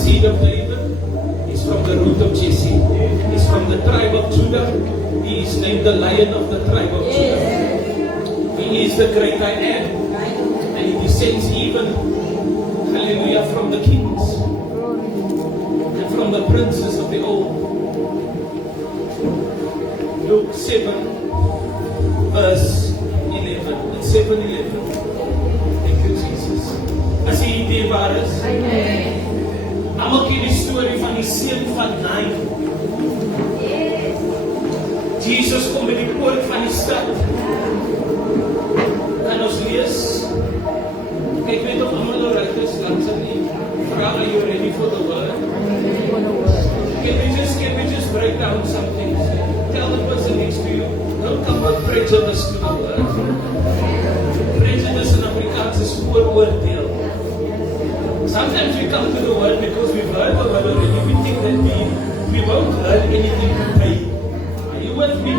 seed of David. He's from the root of Jesse. He's from the tribe of Judah. He is named the Lion of the tribe of Judah. He is the great I am. And he descends even, hallelujah, from the kings and from the princes of the old. Luke 7, verse 11. It's 7:11. Thank you, Jesus. As hy die waar is. Almal ken die storie van die seun van Nain. Jesus kom by die poort van die stad. Kan ons lees? Ek weet of almal reg is, langs aan die vraag, are you ready for the word? Can we just break down some things? Tell the person next to you, don't come with prejudice to the word. Prejudice in Afrikaans is vooroordeel. Sometimes we come to the word because we've heard the word already. We think that we won't learn anything today. Are you with me?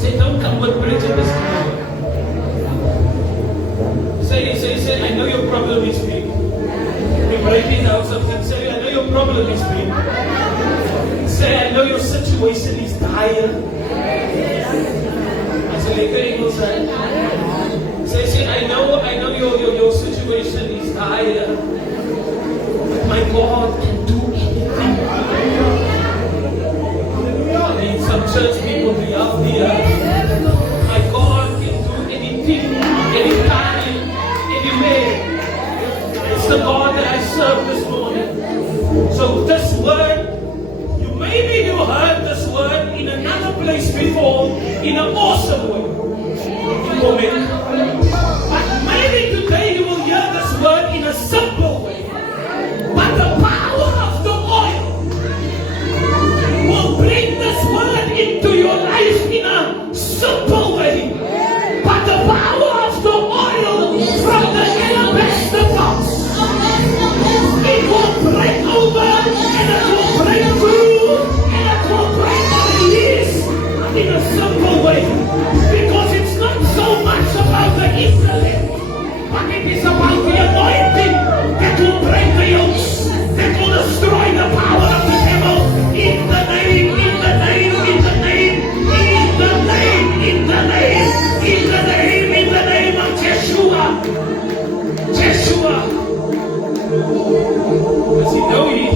Say, don't come with prejudice to the word. Say, I know your problem is big. We're breaking down something. Say, I know your problem is big. Say, I know your situation is dire. As a lekker Engels zijn. Say, I know your situation is dire. But my God can do anything. I need some church people to help me out. My God can do anything, anytime, anywhere. It's the God that I serve this morning. So this word, maybe you heard this word in another place before in an awesome way. But maybe today you will hear this word in a simple way. But the power of the oil will bring this word into your life in a simple way. But the power of the oil from the alabaster box, it will break over and it will break through and it will break the release in a simple way. Because it's not so much about the intellect, but it is about the anointing that will break the yokes, that will destroy the power of the devil in the name, in the name, in the name, in the name, in the name, in the name, in the name of Yeshua. Yeshua. As jy nou hier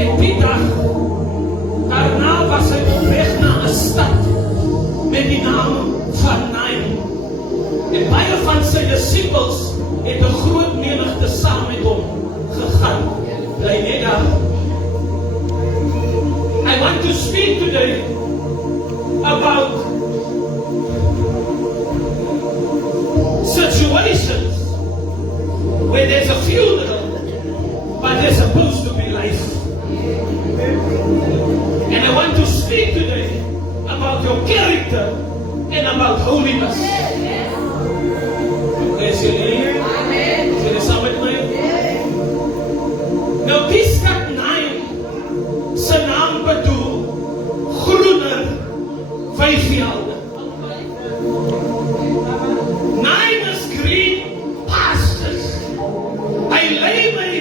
en die dag daarna was hy op weg na 'n stad met die naam van Nain. En baie van sy disippels het 'n groot menigte saam met hom gegaan. Bly net daar. I want to speak today about situations where there's a funeral, but there's supposed to be life. And I want to speak today about your character and about holiness. Is jullie samen met mij? Nou, die stad Nain, zijn naam bedoelt groener weivelde. Nain is green pastures. Hy lei my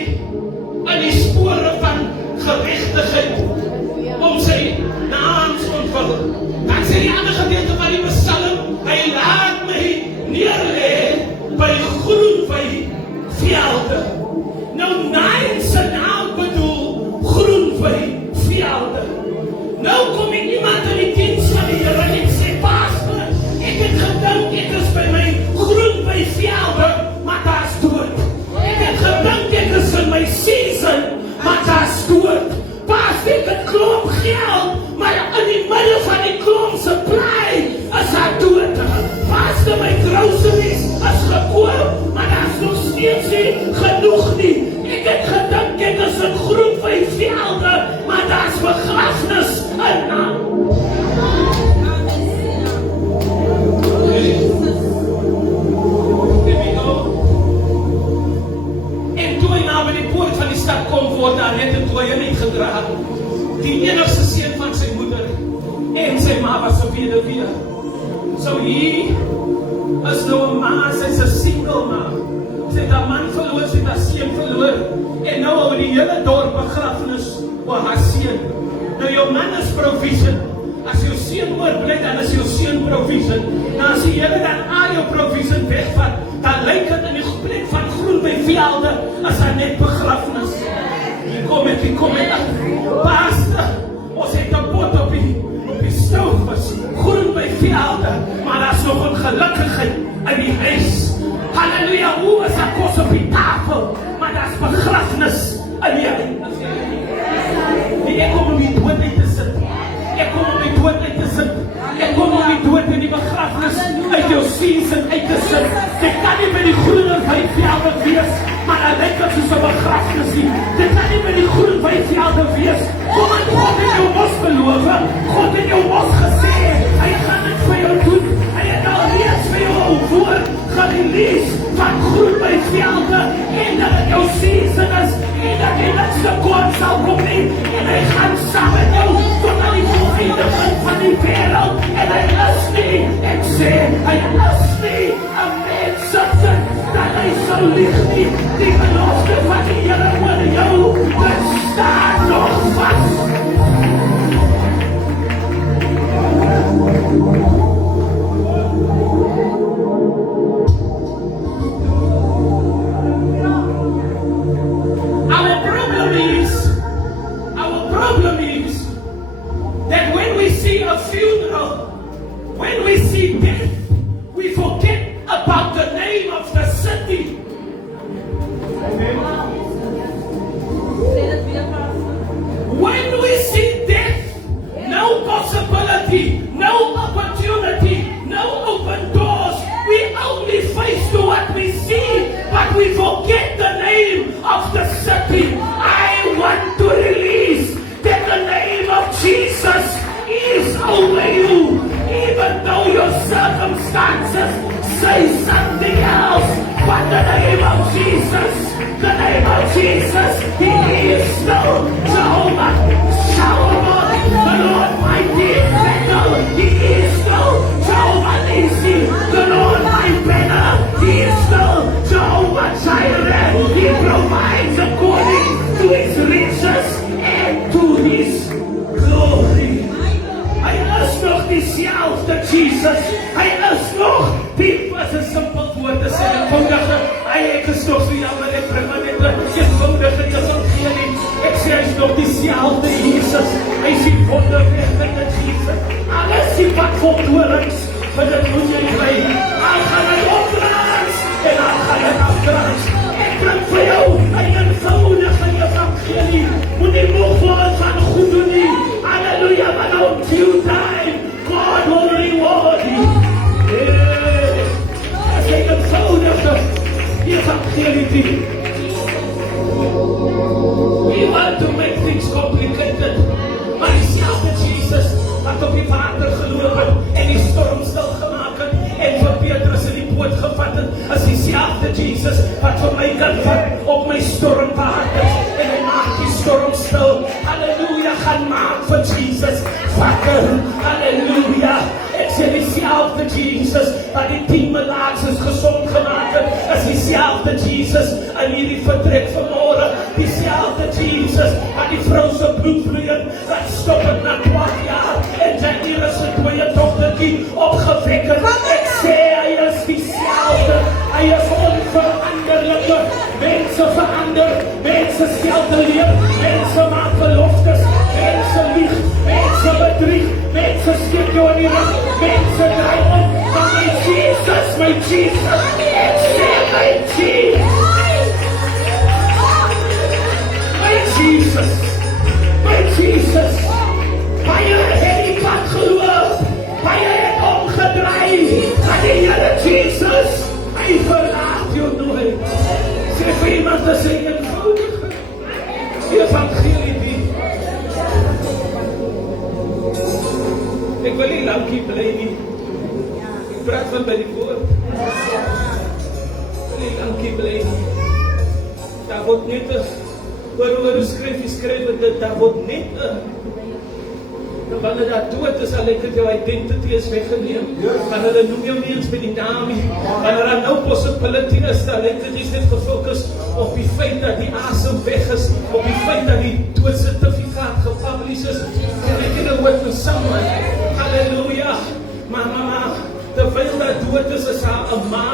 in die spore van gerechtigheid om sy naams ontwil. Dan sê die ander gedeelte van die Psalm, hy laat my neerlee by groen weivelde. Nou Nain se naam bedoel groen weivelde. Nou kom ek iemand in die diens van die Here en ek sê, pastor, ek het gedink ek is by my groen weivelde, maar daar's dood. Ek het gedink ek is in my season, maar daar's dood. Pastor, ek het klomp geld, maar in die middel van die klomp supply is daar dood. Pastor, my groceries is gekoop, maar daar's nog steeds nie genoeg nie. Ek het gedink ek is in groen weivelde, maar daar's begrafnis in naam. En toe hy na by die poort van die stad kom, word daar net 'n dooie uitgedra. Die enigste seun van sy moeder en sy ma was 'n weduwee. So hier is nou 'n ma, sy's 'n single ma. Sy het haar man verloor, sy het nou oor die hele dorp begrafnis oor haar seun. Nou jou man is provision. As jou seun oorbly, dan is jou seun provision. Nou as die Here dan al jou provision wegvat, dan lyk dit in die plek van groen by velde as hy net begrafnis. Hier kom ek. Pastor, ons het 'n pot op die stoof was groen by velde, maar daar's nog 'n gelukigheid in die huis. Halleluja, hoe is daar kos op die tafel, maar daar's begrafnis in die huis. Ek kom om die dood uit te sit. Ek kom om die dood uit te sit. Ek kom om die dood in die begrafnis uit jou season uit te sit. Dit kan nie met die groene weivelde wees, maar dan lyk dit soos 'n begrafnis nie. Dit kan nie met die groen weivelde wees. Kom aan, God het jou mos beloof. God het jou mos gesê, hy gaan dit vir jou doen. Hy het al reeds vir jou 'n woord gerelease van groen weivelde en dat dit jou season is en dat jy niks tekort sal kom nie. En hy gaan saam met jou tot aan die volëindiging van die wêreld. En hy is nie, ek sê, hy is nie 'n mens dat hy sal lieg nie. Die belofte van die Here oor jou, dit staan nog vas. Our problem is that when we see a funeral, when we see death, we forget about the name of the city. When we see death, no possibility, no opportunity, no open doors. We only face to what we see, but we forget the name of the city. I want to release that the name of Jesus is over you, even though your circumstances say something else. But the name of Jesus, He is still Jehovah Shalom, the Lord mighty in battle. He is still Jehovah Nissi, the Lord my banner. He is still Jehovah Jireh. He provides according to His riches and to His glory. Hy is nog dieselfde Jesus. Hy is nog die was 'n simpel woord te sê. Ek is nog so jammer, ek bring maar net 'n eenvoudige evangelie. Ek sê hy is nog dieselfde Jesus. Hy is die wonderwerkende Jesus. Alles die wat voltorings, maar dit moet jy kry. Al gaan hy opdraas en al gaan hy afdraas. Ek bring vir jou 'n eenvoudige evangelie. Moet nie moeg word van goed doen nie. Halleluja, but on due time, God will reward you. As hy eenvoudige evangelie. We want to make things complicated. Maar dieselfde Jesus wat op die water geloop het en die storm stil gemaak het en vir Petrus in die boot gevat het, is dieselfde Jesus wat vir my kan vat op my stormwater en hy maak die storm stil. Halleluja, gaan maak vir Jesus wakker. Halleluja. Ek sê dieselfde Jesus wat die 10 malaatses gesond gemaak het, is dieselfde Jesus in hierdie vertrek vanmôre. Dieselfde Jesus wat die vrou se bloedvloeiing laat stop het na 12 jaar en Jairus se tweede dogtertjie opgewek het. Ek sê hy is dieselfde. Hy is onveranderlike. Mense verander, mense stel te leer, mense maak beloftes, mense lieg, mense bedrieg, mense steek jou in die rug, mense draai om, maar my Jesus, ek sê my Jesus, baie het die pad geloof, baie het omgedraai, maar die Here Jesus, hy verlaat jou nooit. Sê vir iemand te sê eenvoudige evangelie. Ek wil nie lankie bly nie. Ek praat van by die woord. Ek wil nie lankie bly nie. Daar word net oor skryf dit, daar word net Wanneer daar dood is, dan lyk dit jou identity is weggeneem. Wanneer hulle noem jou nie eens met die naam nie. Wanneer daar no possibility is, dan lyk dit is net gefokus op die feit dat die asem weg is, op die feit dat die doodsertifikaat gepublish is. En ek het 'n woord vir someone. Halleluja. Maar terwyl daar dood is haar 'n ma.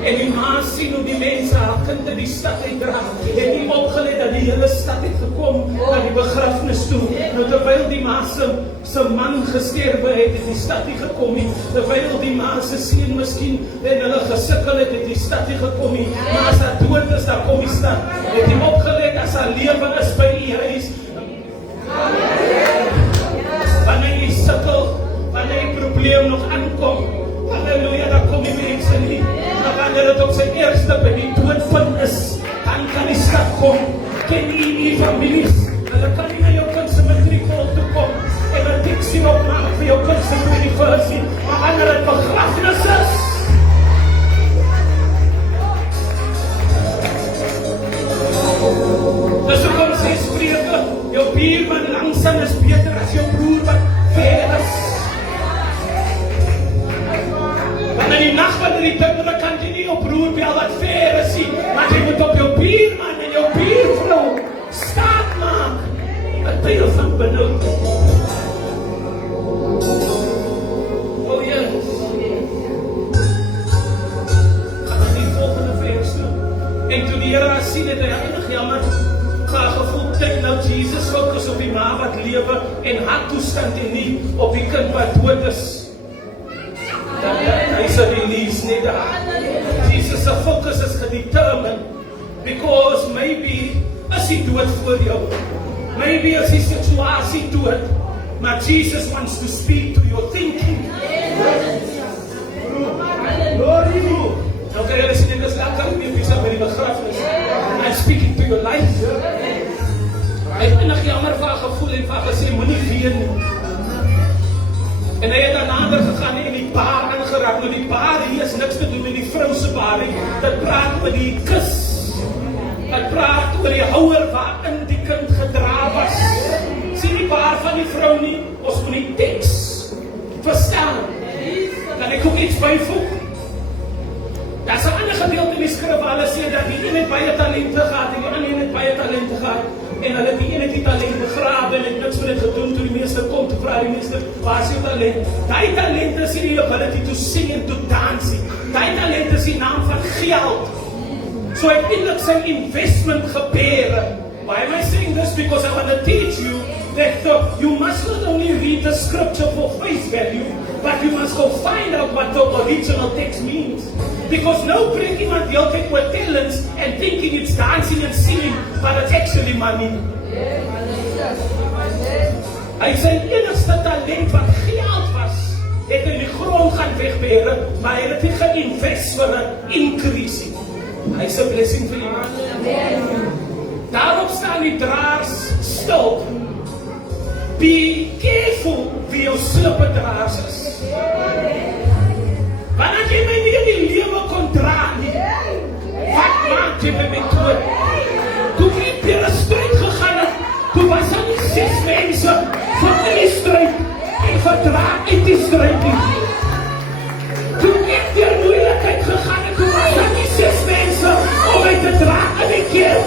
En die ma sien hoe die mense haar kind in die stad uitdra. En die opgelet dat die hele stad het gekom na die begrafnis toe. Nou terwyl die ma se man gesterwe het, het die stad nie gekom nie. Terwyl die ma se seun miskien en hulle gesukkel het die stad nie gekom nie. Maar as haar dood is, dan kom die stad. Het die opgelet as haar lewe is by die huis. Wanneer jy sukkel, wanneer die probleem nog aankom, halleluja, dan kom die mense nie. Maar wanneer het op sy eerste by die doodpunt is, dan kan die stad kom. Ken jy die families? Hulle kan nie na jou kindse matriekvol toe kom en 'n diksie opmaak vir jou kindse universiteit. Maar wanneer het begrafnis is, dis hoekom sê Spreuke, jou buurman langsam is beter as jou broer wat ver is. Want in die nacht wanneer die kinderen kan jy nie op broer bel wat ver is nie, maar jy moet op jou buurman en jou buurvrou staat maak. Wat ben jy van binne? Oh yes. Gaan ons die volgende vers doen. En toe die Here sien het, hy enig jammer, gevoel, kyk nou, Jesus fokus op die ma wat lewe en harttoestand en nie op die kind wat dood is. Hy is 'n release, nie daar. Jesus' focus is gedetermined, because maybe is hy dood voor jou. Maybe is die situasie dood, maar Jesus wants to speak to your thinking. Glory. Okay, julle sien dit is lekker om nie besig met die begrafnis. I'm speaking to your life. Ek het nog jammer van gevoel en van gesê, moenie ween nie. En hy het dan nader gegaan en die baar aangeraak. Nou die baar hier is niks te doen met die vrou se baar nie. Dit praat oor die kus. Dit praat oor die houer waarin die kind gedra was. Sien die baar van die vrou nie, ons moet die teks verstaan. Dan ek ook iets byvoeg. Daar is 'n ander gedeelte in die skrif waar hulle sê dat die een het baie talente gehad en die ander het baie talente gehad. En hulle die een het die talent begrawe en het niks met dit gedoen. Toe die meester kom, toe vra die meester, waar is jou talent? Die talent is die ability to sing and to dance. Die talent is die naam van geld. So ek eintlik sy investment gebeure. Why am I saying this? Because I want to teach you that you must not only read the scripture for face value, but you must go find out what the original text means. Because no break iemand deel kyk oor talents and thinking it's dancing and singing, but it's actually money. Hy sê enigste talent wat geld was, het in die grond gaan wegbere, maar hy het nie geïnvest vir 'n increasing. Hy sê blessing vir iemand. Daarop staan die draers stil. Be careful wie jou slippedraers is. Wanneer jy my nie in die lewe kon dra nie, wat maak jy met my toe? Toe ek deur 'n stryd gegaan het, toe was daar nie 6 mense van die stryd en verdra uit die stryd nie. Toe ek deur moeilikheid gegaan het, toe was daar nie 6 mense om my te dra in die keer.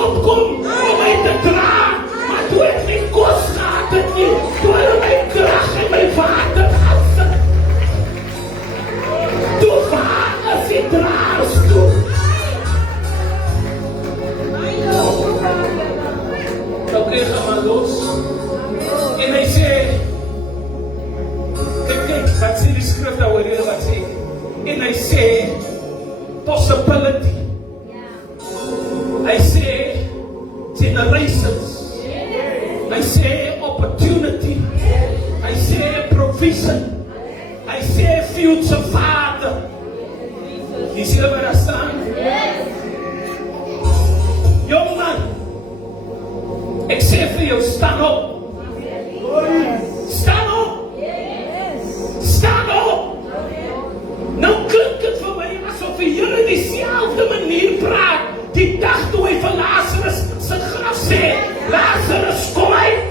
Opkom om my te dra, maar toe ek nie kos gehad het nie, toe hulle my krag en my water gesit. Toe vaar as die draers toe. Nou kreeg hy maar los. En hy sê, kyk, wat sê die skrif daar oor hier, wat sê? En hy sê, possibility. Hy sê, generations. I say opportunity. I say provision. I say future father. You see what I stand? Young man, ek sê vir jou, stand up. Stand up. Stand up. No sê, Lazarus, kom uit.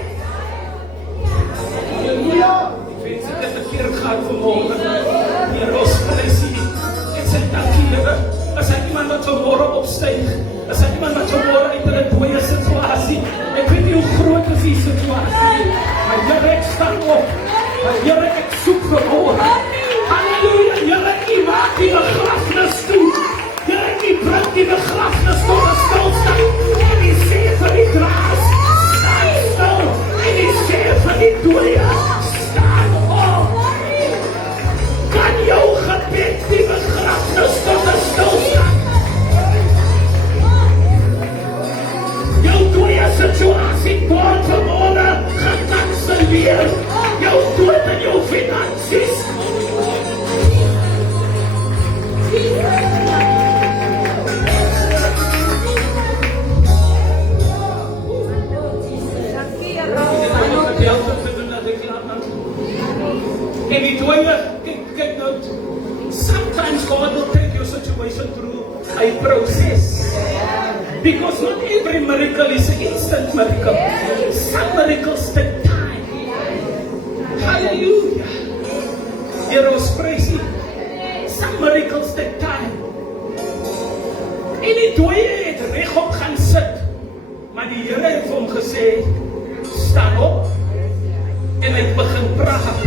Halleluja. Ek weet sy het verkeerd gehad vanmorgen. Here, ons prys U. Ek sê dankie, Here. As hy iemand wat vanmorgen opstyg, as hy iemand wat vanmorgen uit 'n dooie situasie, ek weet nie hoe groot is die situasie, maar Here, ek staan op. Here, ek soek vanmorgen. Halleluja, Here, U maak die begrafnis toe. Here, U bring die begrafnis tot 'n stilstand. En U sê vir die gras, staan stil. En U sê vir die dooie, staan op. Kan jou gebed die begrafnis tot 'n stilstand? Jou dooie situasie word vanmorgen gekanseleer. Jou dood en jou finansies. En die dooie, kyk nou, sometimes God will take your situation through a process. Because not every miracle is an instant miracle. Some miracles take time. Hallelujah. Here ons prys U. Some miracles take time. En die dooie het regop gaan sit. Maar die Here het vir hom gesê, staan op. En hy het begin praat.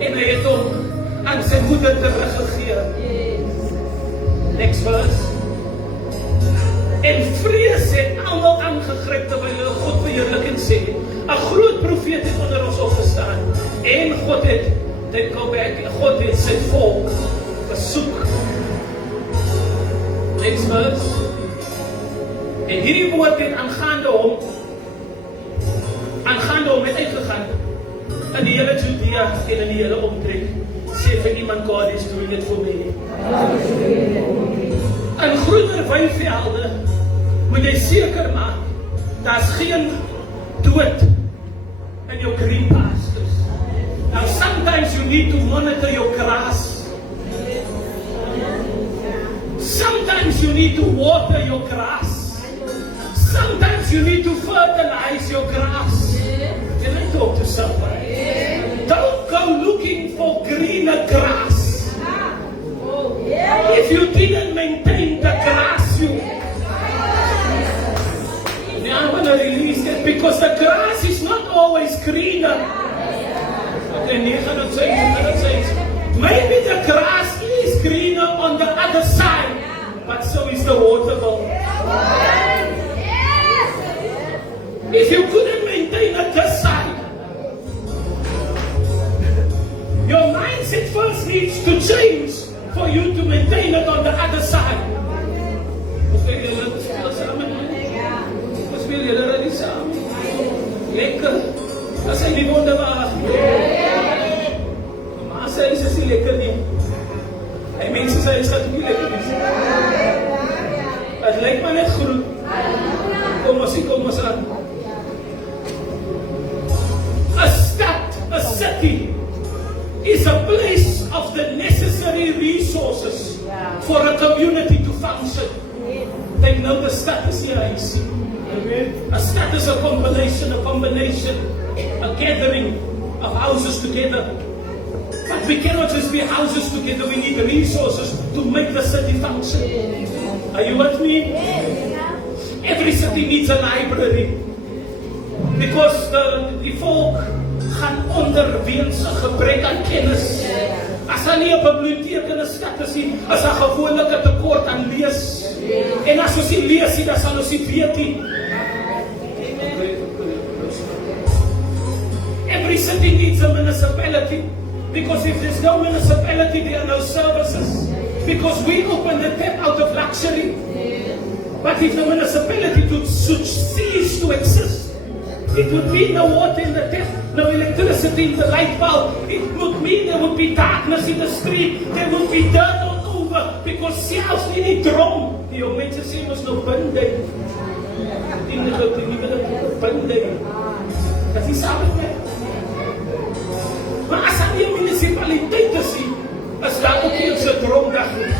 En hy het hom aan sy moeder teruggegee. Next verse. En vrees het almal aangegryp terwyl hulle God verheerlik en sê, 'n groot profeet het onder ons opgestaan. En God het sy volk besoek. Next verse. En hierdie woord het aangaande hom het uitgegaan in die hele Judea en in die hele omtrek. Sê vir iemand, God is doing it for me. In groener wynvelde moet jy seker maak, daar's geen dood in jou green pastures. Now sometimes you need to monitor your grass. Sometimes you need to water your grass. Sometimes you need to fertilize your grass. Can I talk to someone? Don't go looking for greener grass. If you didn't maintain the grass, I want to release it because the grass is not always greener. Okay, maybe the grass is greener on the other side, but so is the water bowl. If you couldn't maintain it this side, your mindset first needs to change for you to maintain it on the other side. Okay, let's feel something. Let's feel it already something. Lekker. Dat zijn die wonderbaar. Maar zij is niet lekker niet. En mensen zeggen dat het niet lekker is. Het lijkt me net goed. Kom maar aan. A city is a place of the necessary resources for a community to function. Take note, the stad is here, you see. A stad is a combination, a gathering of houses together. But we cannot just be houses together, we need resources to make the city function. Are you with me? Every city needs a library. Because the folk gaan onder weens 'n gebrek aan kennis. As daar nie 'n biblioteek in 'n stad is nie, is daar gewoonlik 'n tekort aan lees. En as ons nie lees nie, dan sal ons nie weet nie. Every city needs a municipality. Because if there's no municipality, there are no services. Because we open the tap out of luxury. But if the municipality should cease to exist, it would mean no water in the tap, no electricity in the light bulb. It would mean there would be darkness in the street. There would be dirt all over. Because selfs nie die drom. Die ou mense sê ons nou binding. Die nie wil binding. Dat is saam met my. Maar as aan die municipaliteit is, is daar ook nie so dromdag nie.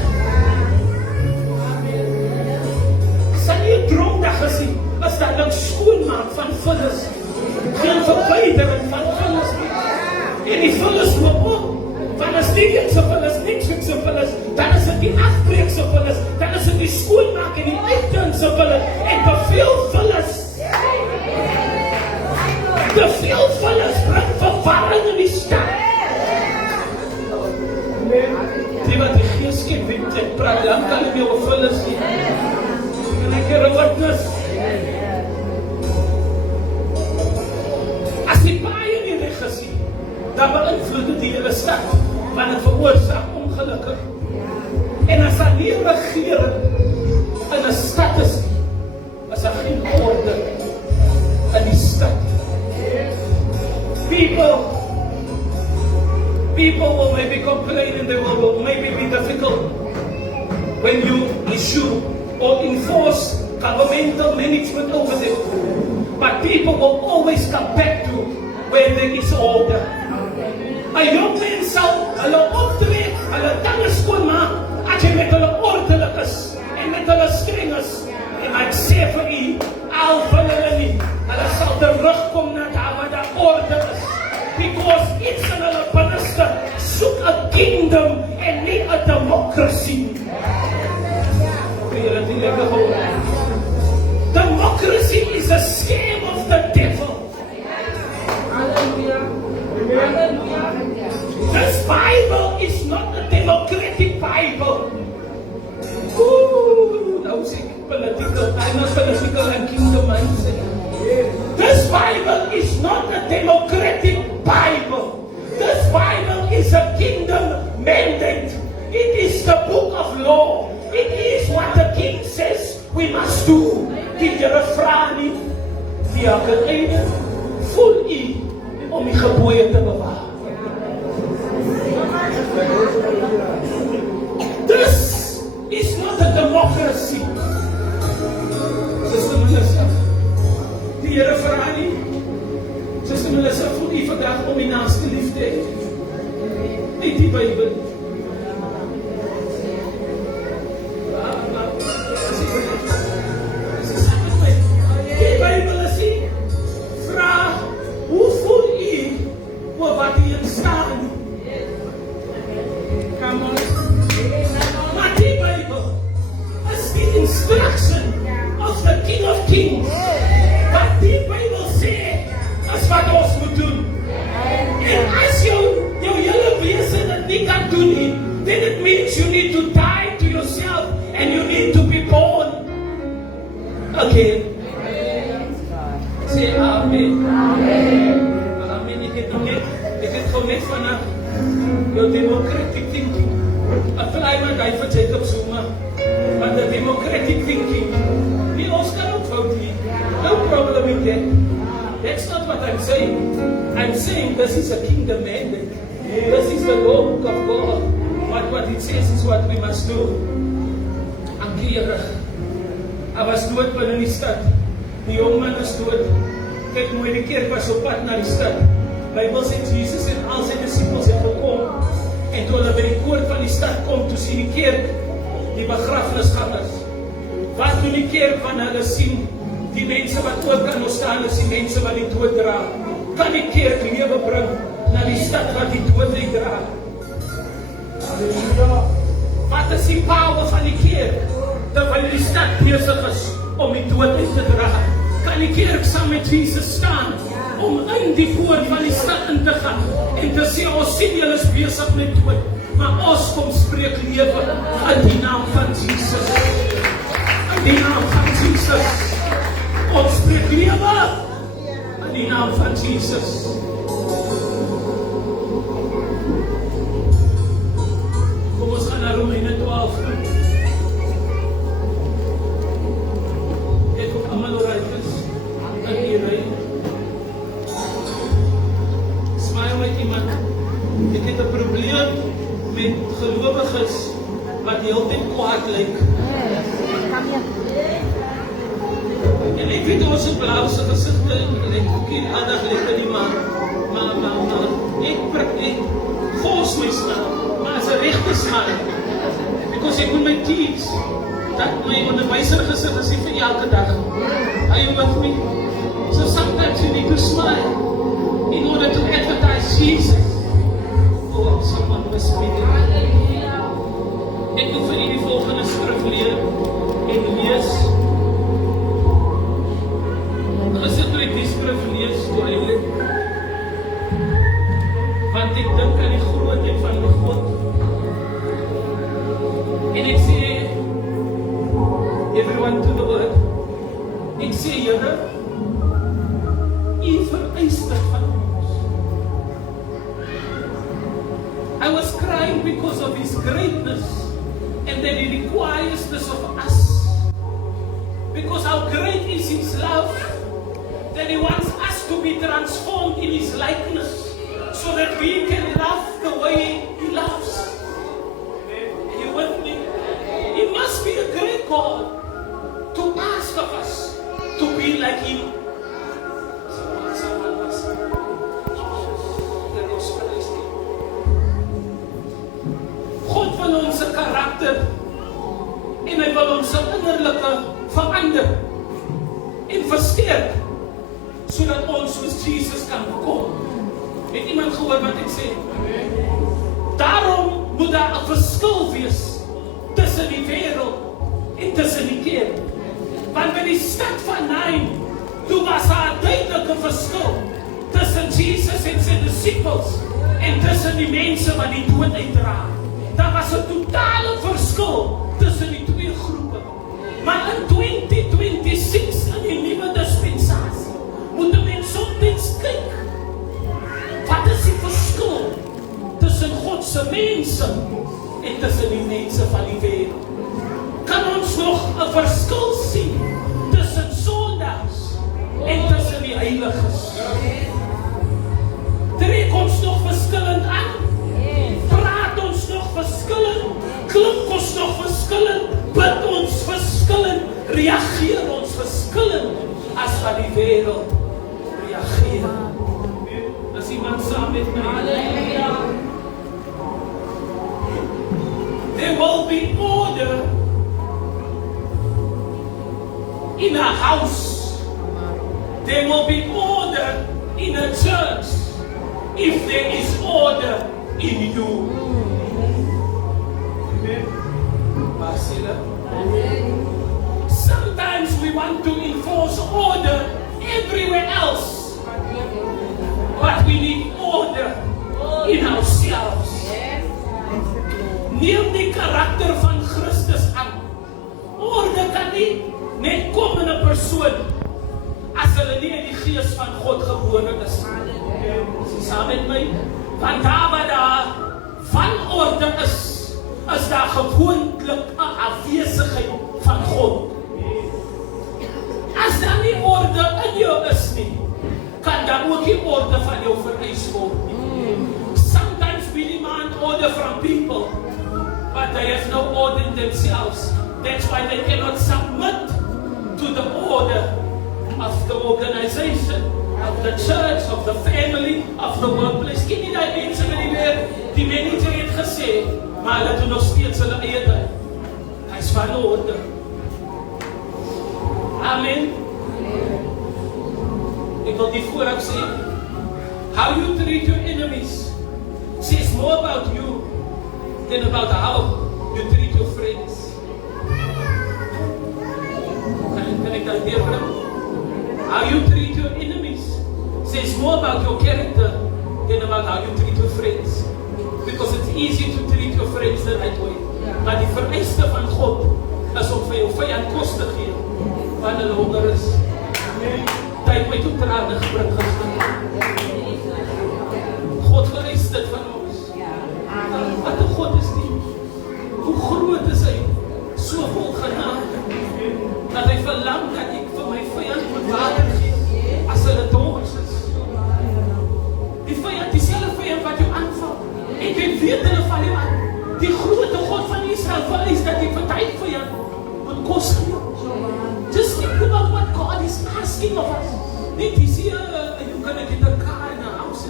As aan die dromdag is, was daar niks skoonmaak van vullis. Geen verwydering van vullis nie. En die vullis loop op. Want as die een se vullis, niks met se vullis, dan is dit die afbreek se vullis, dan is dit die skoonmaak en die uitdun se vullis. En te veel vullis bring verwarring in die stad. Die wat die Gees skep, weet ek praat lang kan nie oor vullis nie. En ek het 'n witness. As die baie nie reg is nie, dan beïnvloed dit die hele stad, want het veroorsaak ongelukke. En as daar nie regering in 'n stad is nie, as daar geen orde in die stad. People will maybe complain and they will maybe be difficult when you issue or enforce governmental management over them. But people will always come back to where there is order. 'n jong mens sal hulle optree, hulle tande skoonmaak, as jy met hulle ordelik is en met hulle streng is. En ek sê vir u, al van hulle nie, hulle sal terugkom na daar waar daar orde is. Because iets in hulle binneste soek 'n kingdom en nie 'n democracy. Democracy is a scheme of the devil. This Bible is not a democratic Bible. Now say political, I'm not political and kingdom mindset. This Bible is not a democratic Bible. This Bible is a kingdom mandate. It is the book of law. It is what the king says we must do. Die Here vra nie, die einde voel u om die gebooie te bewaar. This is not a democracy. Sister Melissa, die Here vra nie, Sister Melissa, voel u vandag om die naaste lief te hê? Nie die Bybel. Die Bybel is nie vra, hoe voel u oor wat hier staan? Maar die Bybel is die instruction of the King of Kings. Wat die Bybel sê, is wat ons moet doen. En as jou hele wese dit nie kan doen nie, then it means you need to die to yourself and you need to be born again. Say amen. Amen. Ek het gewoon net vanaf your democratic thinking. Apply my life for Jacob Zuma. But the democratic thinking, nie ons kan ook fout nie. No problem with that. That's not what I'm saying. I'm saying this is a kingdom mandate. This is the law book of God. What it says is what we must do. Ang kierig. Hy was dood binne die stad. Die jongman is dood. Kyk mooi, die kerk was op pad na die stad. Bybel sê Jesus en al sy disciples het gekom. En toe hulle by die poort van die stad kom, toe sien die kerk die begrafnisgangers. Wat doen die kerk van hulle sien? Die mense wat ook kan staan is die mense wat die dood dra. Kan die kerk lewe bring na die stad wat die dood dra? Wat is die power van die kerk? Terwyl die stad besig is om die dood te dra, kan die kerk saam met Jesus staan om in die poort van die stad in te gaan en te sê, ons sien julle is besig met dood, maar ons kom spreek lewe in die naam van Jesus. In die naam van Jesus. Ons spreek lewe in die naam van Jesus. Kom ons gaan na Romeine 12 toe. Ek hoop almal oral is. In die ry. Smile met iemand. Ek het 'n probleem met gelowiges wat heeltyd kwaad lyk. En ek weet ons het blauwse gesigte en ek hoekie aandag let in die man. Maar ek force my staan, maar as 'n regte staan. Because ek moet my kids Dat my onderwyser gesit is nie vir elke dag. Are you with me? So sometimes you need to smile in order to advertise Jesus. Oh, someone must be there. Ek wil vir julle die volgende skrif leer en lees. Gesit toe ek die skrif lees, toe eintlik. Want ek dink aan die grootheid van die God. En ek sê, everyone to the word. Ek sê, Here, U vereis dit van ons. I was crying because of His greatness and that He requires this of us. Because how great is His love that He wants us to be transformed in His likeness so that we can love the way He loves. Are you with me? It must be a great God to ask of us to be like Him. God wil ons karakter en Hy wil ons innerlike verander en versterk sodat ons soos Jesus kan kom. Het iemand gehoor wat ek sê? Daarom moet daar 'n verskil wees tussen die wêreld en tussen die kerk. Want by die stad van Nain, toe was daar 'n duidelike verskil tussen Jesus en sy disippels en tussen die mense wat die dood uitdra. Daar was 'n totale verskil tussen die twee groepe. Maar in 2026 in die nuwe dispensasie moet 'n mens soms kyk. Wat is die verskil tussen God se mense en tussen die mense van die wêreld? Kan ons nog 'n verskil sien tussen sondaars en tussen die heiliges? Trek ons nog verskillend aan? Praat ons nog verskillend? Klink ons nog verskillend? Bid ons verskillend? Reageer ons verskillend as wat die wêreld reageer? Is iemand saam met my? Halleluja. There will be order in a house. There will be order in a church if there is order in you. Marcela. Sometimes we want to enforce order everywhere else, but we need order in ourselves. Neem die karakter van Christus aan. Orde kan nie net kom in 'n persoon as hulle nie in die gees van God gebore is. Saam met my, want daar waar daar van orde is daar gewoonlik 'n afwesigheid van God. As daar nie orde in jou is nie, kan daar ook nie orde van jou vereis word nie. Sometimes we demand order from people, but they have no order in themselves. That's why they cannot submit to the order of the organization, of the church, of the family, of the workplace. Ken jy die mense wat die manager het gesê, maar hulle doen nog steeds hulle eie ding. Hy is van orde. Amen. Ek wil die vooraf sê, how you treat your enemies says more about you than about how you treat your friends. Kan ek dat weer bring? How you treat your enemies says more about your character than about how you treat your friends. Because it's easy to treat your friends the right way. Maar die vereiste van God is om vir jou vyand kos te gee wanneer hulle honger is. Tyd my toe trane gebring gister. God vereis dit van ons. Wat 'n God is nie. Hoe groot is Hy? So vol genade. Dat Hy verlang dat ek vir my vyand moet water gee as hulle dors is. Die vyand, dieselfde vyand wat jou aanval. En jy weet hulle val jou aan. Die grote God van Israel vereis dat jy vir die vyand moet kos gee. Just think about what God is asking of us. Niet is hier, you gonna get a car and a house.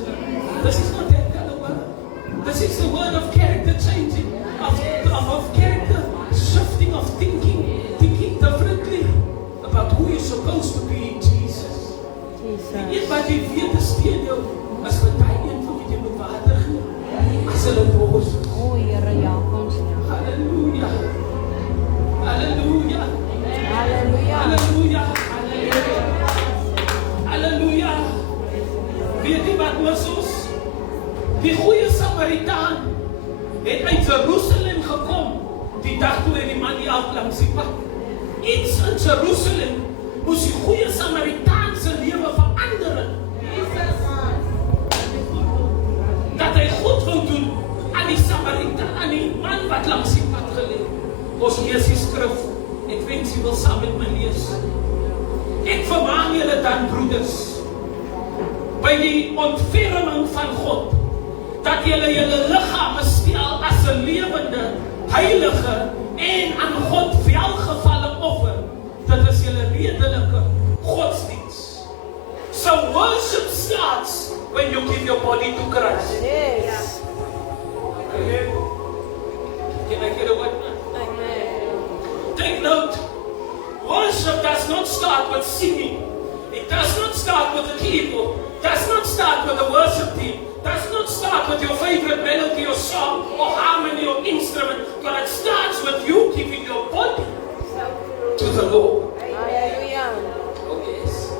This is not that kind of word. This is the word of character changing, of character shifting, of thinking. Weet wat jy weet is teen jou, as party een van die moet water gee, as hulle bos. O Here, ja, ons ja. Halleluja. Halleluja. Halleluja. Halleluja. Halleluja. Weet jy wat Moses? Die goeie Samaritaan het uit Jerusalem gekom, die dag toe hy die man die af langs die pad. Iets in Jerusalem moes die goeie Samaritaan se lewe verander. Dat hy goed wou doen aan die Samaritaan, aan die man wat langs die pad gelê. Ons lees die skrif. Ek wens jy wil saam met my lees. Ek vermaan julle dan, broeders, by die ontferming van God, dat julle liggame stel as 'n lewende, heilige en aan God welgevalle offer. Dit is julle redelike godsdiens. So worship starts when you give your body to Christ. Yes. Amen. Can I get a witness? Amen. Take note. Worship does not start with singing. It does not start with the keyboard. Does not start with the worship team. Does not start with your favorite melody or song or harmony or instrument. But it starts with you giving your body to the Lord. Hallelujah. Oh yes.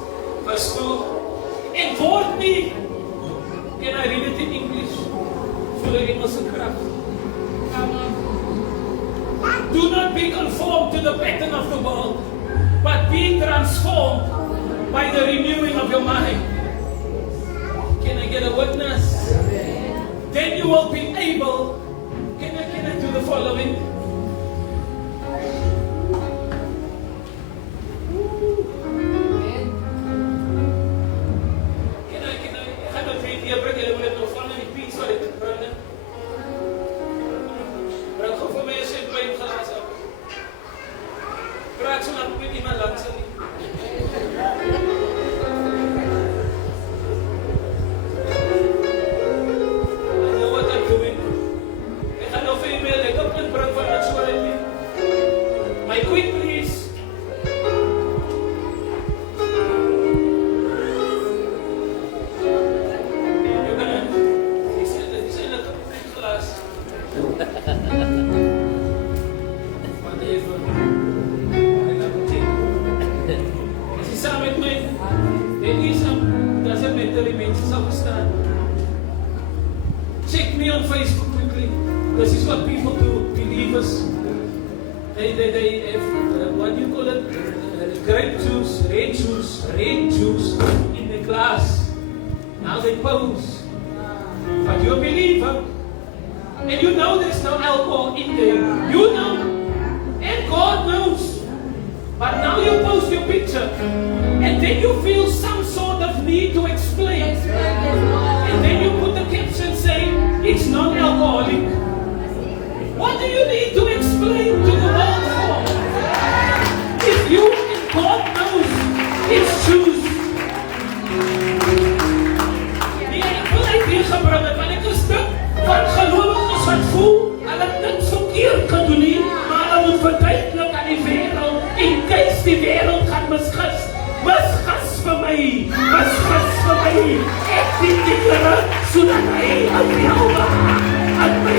Verse 2. En word nie. Can I read it in English? Voel ek Engels en kracht. Do not be conformed to the pattern of the world, but be transformed by the renewing of your mind. Can I get a witness? Then you will be able. Can I do the following? Can I have a drink here? Bring it with no fun and peace for it. Bring go vir my as jy by glas op. Praat so lank met iemand langs nie. My quick please. You're gonna he's in a class. Whatever. I love it. As jy saam met my, en nie saam, doesn't matter die mense sal verstaan. Check me on Facebook quickly. This is what people do, believers. They have, what do you call it? Grape juice, red juice in the glass. Now they pose. But you're a believer. And you know there's no alcohol in there. You know. And God knows. But now you post your picture. And then you feel some sort of need to explain. And then you put the caption saying, it's non-alcoholic. What do you need to explain to the world for? If you and God knows it's juice. Nee, ek wil uit hier gebring het, want ek is dit van gelowiges wat voel, hulle het niks verkeerd gedoen nie, maar hulle moet verduidelik aan die wereld, in case die wereld gaan misgas vir my, ek dien die Here, sodat hy aan jou aan my.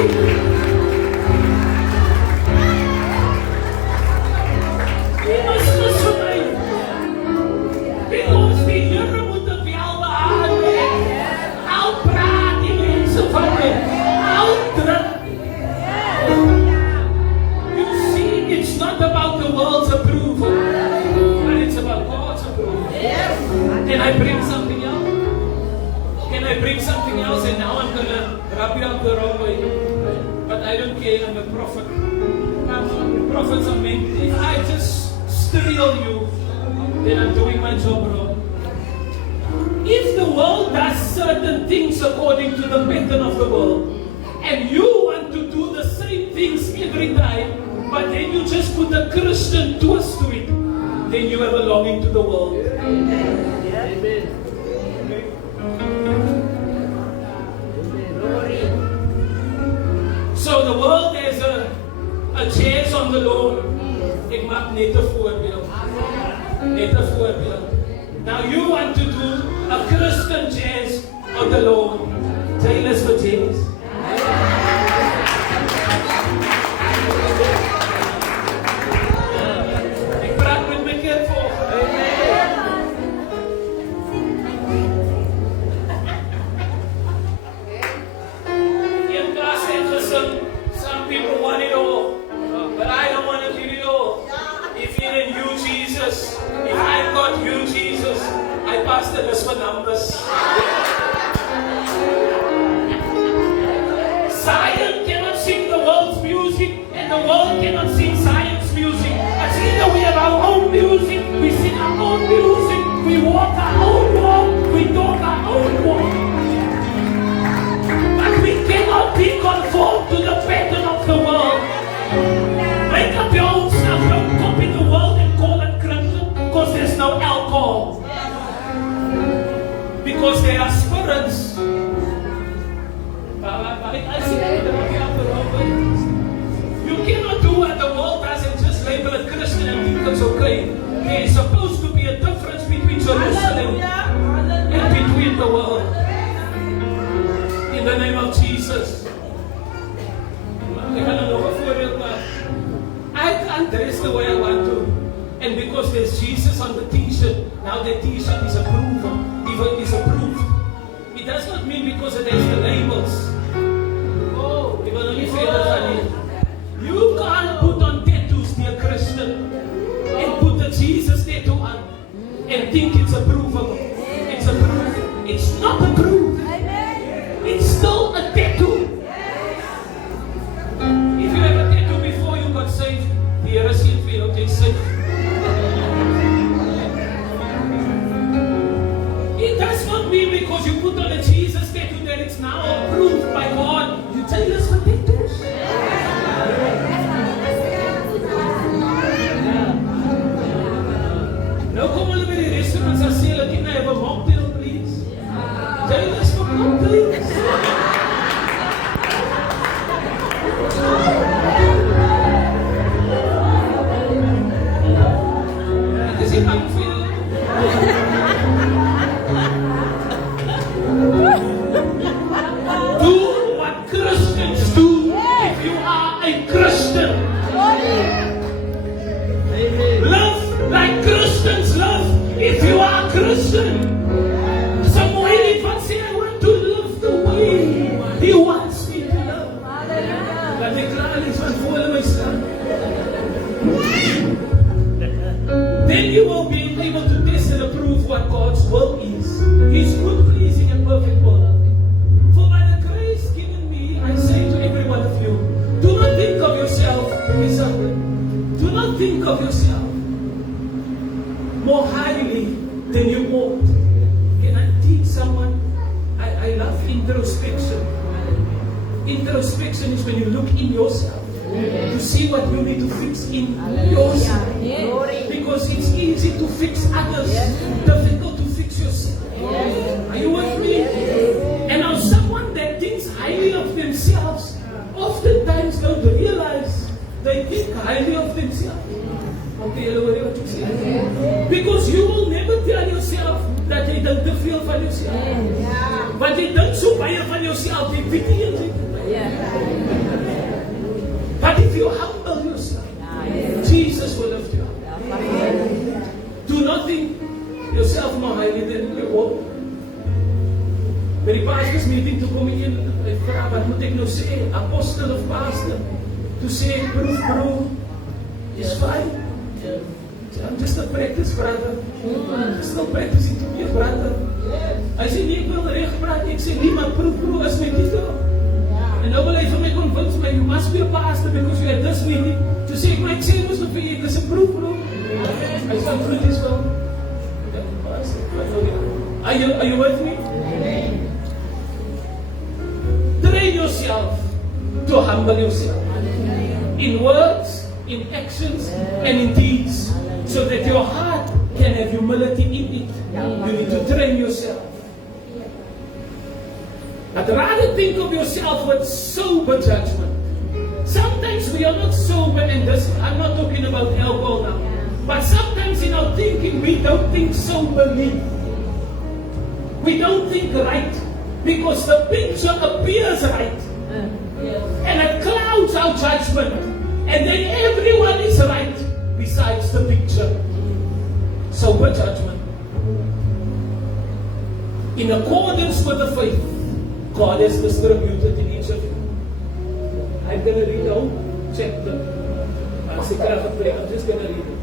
Because die Here moet het wel behaal hê. Al praat die mense van my, al druk. You see, it's not about the world's approval, but it's about God's approval. Can I bring something else? Can I bring something else? And now I'm gonna rub you up the wrong way. But I don't care, I'm a prophet. Prophets are meant. If I just steal you, then I'm doing my job wrong. If the world does certain things according to the pattern of the world, and you want to do the same things every time, but then you just put a Christian twist to it, then you are belonging to the world. Amen. So the world has a chance on the Lord. Ek maak net 'n voorbeeld. Net 'n voorbeeld. Now you want to do Christian jazz of the Lord. Taylor's for jazz. Ik praat met mijn kind voor. In class and listen, some people want it all, but I don't want to give it all. If you're in you, Jesus, if I've got you, Jesus, I pass the list for numbers. Zion cannot sing the world's music, and the world cannot sing Zion's music. It's either we have our own music, we sing our own music, we walk our own walk, we talk our own walk. But we cannot be conformed to the pattern of the world. Make up your own stuff, don't copy the world and call it Christian, because there's no alcohol. Because they are spirits. You cannot do what the world does and just label it Christian and think it's okay. There is supposed to be a difference between Jerusalem and between the world. In the name of Jesus. I can't dress the way I want to. And because there's Jesus on the t-shirt, now the t-shirt is approved. Is approved. It does not mean because it has the labels. Oh, you will only feel it. You can't put on tattoos, dear Christian, and put the Jesus tattoo on and think it's approvable. It's approved. It's not approved. It's still a tattoo. If you have a tattoo before you got saved, the Here is it feel okay, safe. It does not mean because you put on a Jesus tattoo that it's now approved by God. You tell us what it is. Nou kom hulle by die restaurants en sê hulle can I have a mocktail please? Tell us for mocktails. Ek is nie bang vir julle. Do what Christians do if you are a Christian. Love like Christians love if you are a Christian. Samuel even said, I want to love the way He wants me to love. Dat ek klaar is van voor my staan. Then you will be able to test and approve what God's will is. His good, pleasing, and perfect will. For by the grace given me, I say to every one of you, do not think of yourself, do not think of yourself more highly than you ought. Can I teach someone? I love introspection. Introspection is when you look in yourself to see what you need to fix in yourself. Because it's easy to fix others, difficult to fix yourself. Are you with me? And now someone that thinks highly of themselves oftentimes don't realize they think highly of themselves. Okay, what you say? Because you will never tell yourself that they don't feel for yourself. But they don't so fire for yourself, they pity you. But if you humble yourself, Jesus will lift you up. Do not think yourself more highly than you ought. By die pastors meeting toe kom ek vra wat moet ek nou sê, apostle of pastor, to say proof is fine. I'm just a practice brother. I'm still practicing to be a brother. Hy sê nie ek wil reg praat, ek sê nie, maar proof is my titel. En nou wil hy vir my convince my, you must be a pastor because you had this meeting. To say, maar ek sê mos vir jy, dis 'n proof. Hy sê proof is wel. Are you with me? Train yourself to humble yourself in words, in actions, and in deeds, so that your heart can have humility in it. You need to train yourself. I'd rather think of yourself with sober judgment. Sometimes we are not sober, and this, I'm not talking about alcohol now, but sometimes in our thinking we don't think soberly. We don't think right because the picture appears right. And it clouds our judgment. And then everyone is right besides the picture. Sober judgment. In accordance with the faith God has distributed in each of you. I'm going to read out. Check the I'm just going to read it.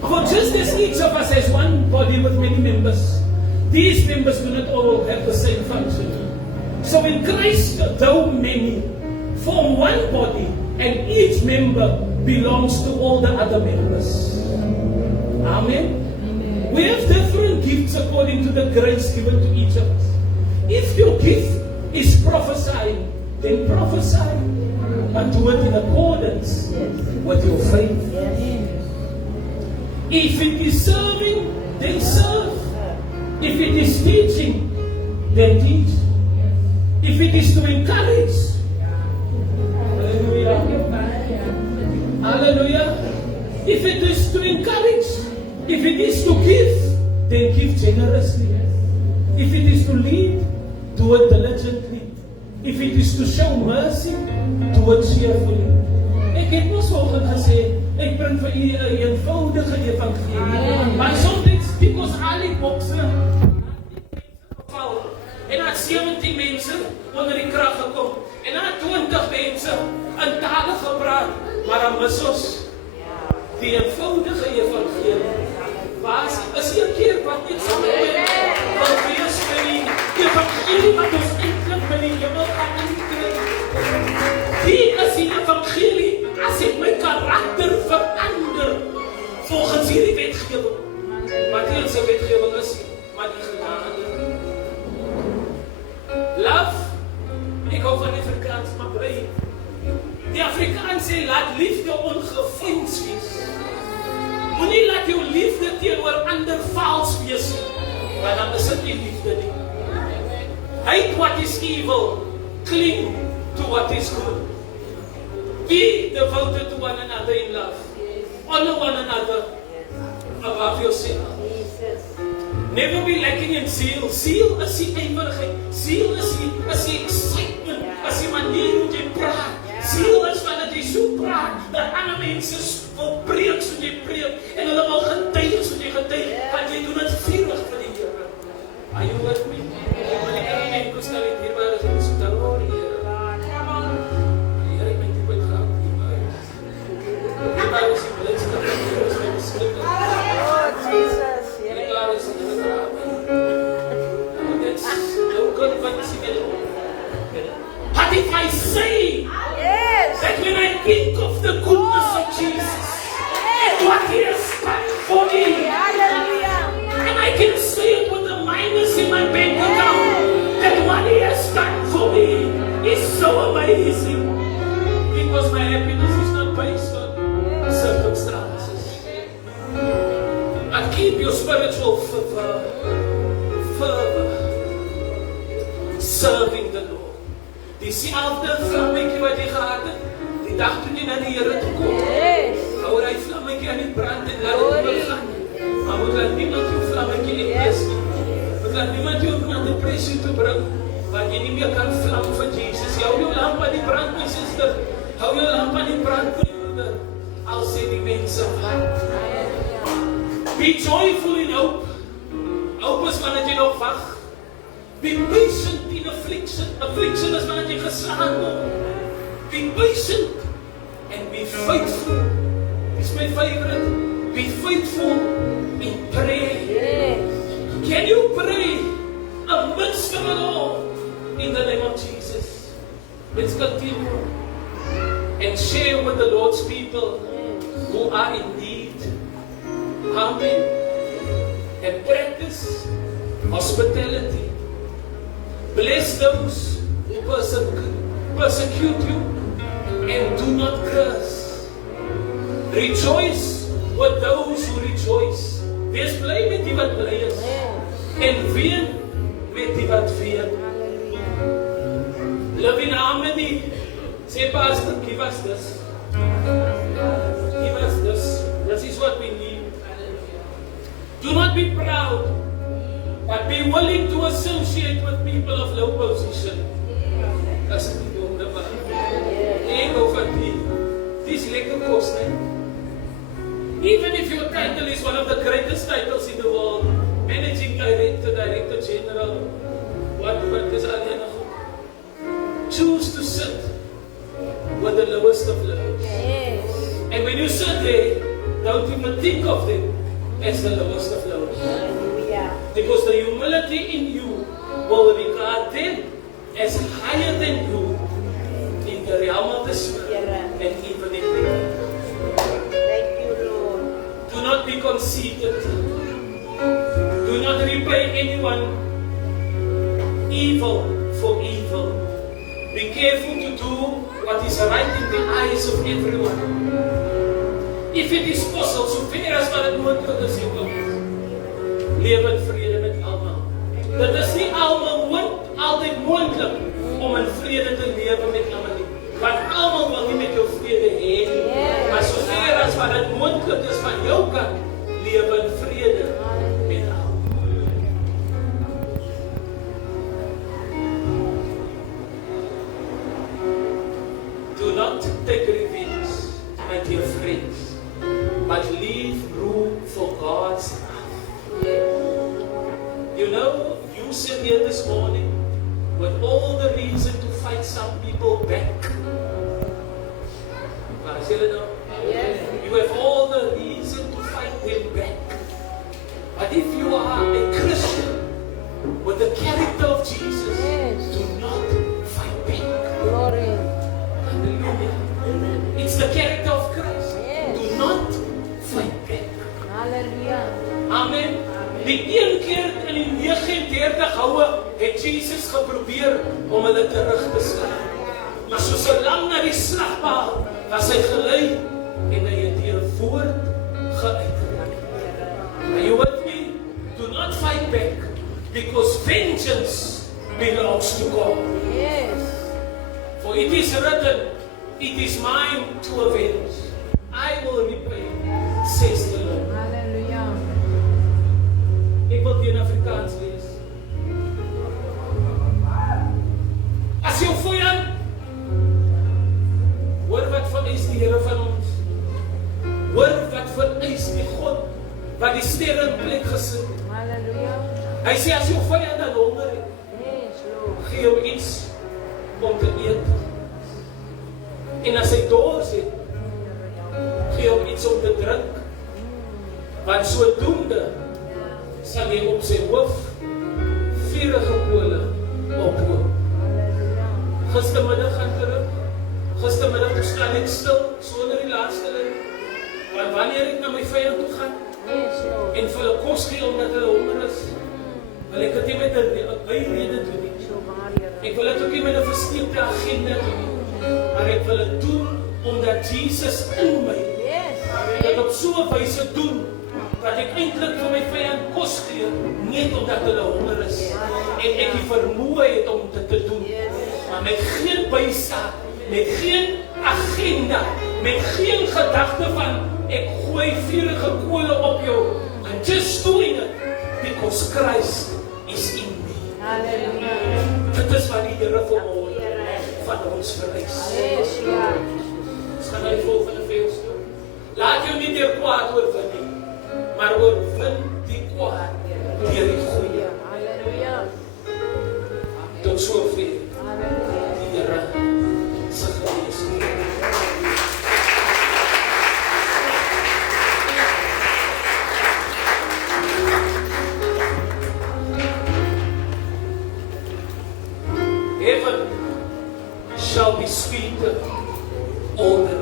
For just as each of us has one body with many members, these members do not all have the same function. So in Christ, though many, form one body, and each member belongs to all the other members. Amen? We have different gifts according to the grace given to each of us. If your gift is prophesying, then prophesy, but do it in accordance with your faith. If it is serving, then serve. If it is teaching, then teach. If it is to encourage, hallelujah. Hallelujah. If it is to encourage, if it is to give, then give generously. If it is to lead, do it diligently. If it is to show mercy, do it cheerfully. Ek het mos vanoggend gesê, ek bring vir u 'n eenvoudige evangelie. Maar soms because al die bokse geval en daar 17 mense onder die krag gekom en daar 20 mense in tale gepraat, maar dan mis ons die eenvoudige evangelie. Waar is die keer wat net so met wat wees vir die evangelie wat ons eintlik by die hemel gaan inkry. Die is die evangelie as ek my karakter verander volgens hierdie wetgewing. Wat nie ons wetgewing is, maar die genade. Love, ek hou van die Afrikaans, maar bly. Die Afrikaans sê, laat liefde ongeveinsd wees. Moenie laat jou liefde teenoor ander vals wees, maar dan is dit nie liefde nie. Hate what is evil, cling to what is good. Be devoted to one another in love. Honor one another above yourself. Never be lacking in zeal. Zeal is die eenvormigheid. Zeal is die excitement. As die manier hoe jy praat. Zeal is wanneer jy so praat, dat ander mense wil preek soos jy preek, en hulle wil getuig soos jy getuig, want jy doen het vurig vir die Here. Are you with me? Maar die Here neem kost nou die dierbare is ons daar oor die Here. Die Here het my diep uitgehaal. Dierbare is die blitste, die Here is my beskikking. Oh, Jesus. Dierbare is die Here. That's no good what is in it. But if I say that when I think of the goodness of Jesus, what He has done for me, and I can say it with the minus in my bank account, that what He has done for me is so amazing, because my happiness is not based on circumstances. And keep your spiritual fervor, serving the Lord. Diezelfde vlammetjie wat jy gehad het, die dag toen jy na die Here toe kom, hou hy vlammetjie aan die brand en laat het oorgaan. Maar moet laat niemand jou vlammetjie inblis nie. Moet laat niemand jou na depressie toe bring, want jy nie meer kan vlam vir Jesus. Hou jou lamp aan die brand, my sister. Hou jou lamp aan die brand, my broeder. Al sê die mense, be joyful in hope. Hope is wanneer jy nog wag. Be patient in affliction. Affliction is wanneer jy geslaan word. Be patient and be faithful. It's my favorite. Be faithful in prayer. Can you pray amidst it all in the name of Jesus? Let's continue and share with the Lord's people who are in need. Amen. And practice hospitality. Bless those who persecute you and do not curse. Rejoice with those who rejoice. Wees bly met die wat bly is. En ween met die wat ween. Live in harmony. Say, Pastor, give us this. Give us this. This is what we need. Do not be proud, but be willing to associate associate with people of low position. As ek die jonge man. Ek hou van dis lekker kos, né? Even if your title is one of the greatest titles in the world, Managing Director, Director General, what is alleen nog? Choose to sit with the lowest of lows. Yes. And when you sit there, don't even think of them as the lowest of lows. Hallelujah. Because the humility in you will regard them as higher than you in the realm of the Spirit and even in the earth. Thank you, Lord. Do not be conceited. Do not repay anyone evil for evil. Be careful to do what is right in the eyes of everyone. If it is possible, so ver as wat dit moontlik is, lewe in vrede met almal. Dit is nie almal altyd moontlik om in vrede te lewe met almal nie. Want almal wil nie met jou vrede hê nie. Maar so ver as wat dit moontlik is van jou kant, lewe in vrede met almal. Do not take revenge, my dear friends, but leave room for God's love. You know, you sit here this morning with all the reason to fight some people back. Yes. You have all the reason to fight them back. But if you are a Christian with the character of Jesus, do not fight back. Glory. Hallelujah. It's the character of Christ. Yes. Do not fight back. Hallelujah. Amen. Die een keer in die 39 houe het Jesus geprobeer om hulle terug te slaan. Maar soos lang na die slagpaal was hy gelei en hy het die woord geuit. Are you with me? Do not fight back because vengeance belongs to God. Yes. For it is written, it is mine to avenge. I will repay, says the Lord. Hallelujah. Ek wil dit in Afrikaans lees. As jou vyand, hoor wat vereis die Here van ons. Hoor wat vereis die God wat die sterre in plek gesit het. Hallelujah. Hy sê as jou vyand dan honger het, Yes, Lord. gee hom iets om te eet. En as hy dors het, gee hom iets om te drink. Want sodoende sal hy op sy hoof vurige kole ophoop. Gistermiddag gaan terug. Gistermiddag staan ek stil, sonder die laaste lyn. Want wanneer ek na my vyand toe gaan Yes, Lord. en vir hulle kos gee omdat hulle honger is, wil ek dit nie met 'n byrede doen nie. So waar, Here. Ek wil dit ook nie met 'n versteekte agenda doen nie. Maar ek wil dit doen omdat Jesus in my Yes. dit op so 'n wyse doen dat ek eintlik vir my vyand kos gee net omdat hulle honger is en ek die vermoë het om dit te doen. Maar met geen bysaak, met geen agenda, met geen gedagte van ek gooi vurige kole op jou. I'm just doing it because Christ is in me. Hallelujah. Dit is wat die Here vir ons van ons vereis. Yes, ja. Ons gaan nou die volgende vers doen. Laat jou nie deur kwaad oorwin nie, maar oorwin die kwaad deur die goeie. Hallelujah. Tot sover Hallelujah. die Here se gees. Heaven shall be sweeter all the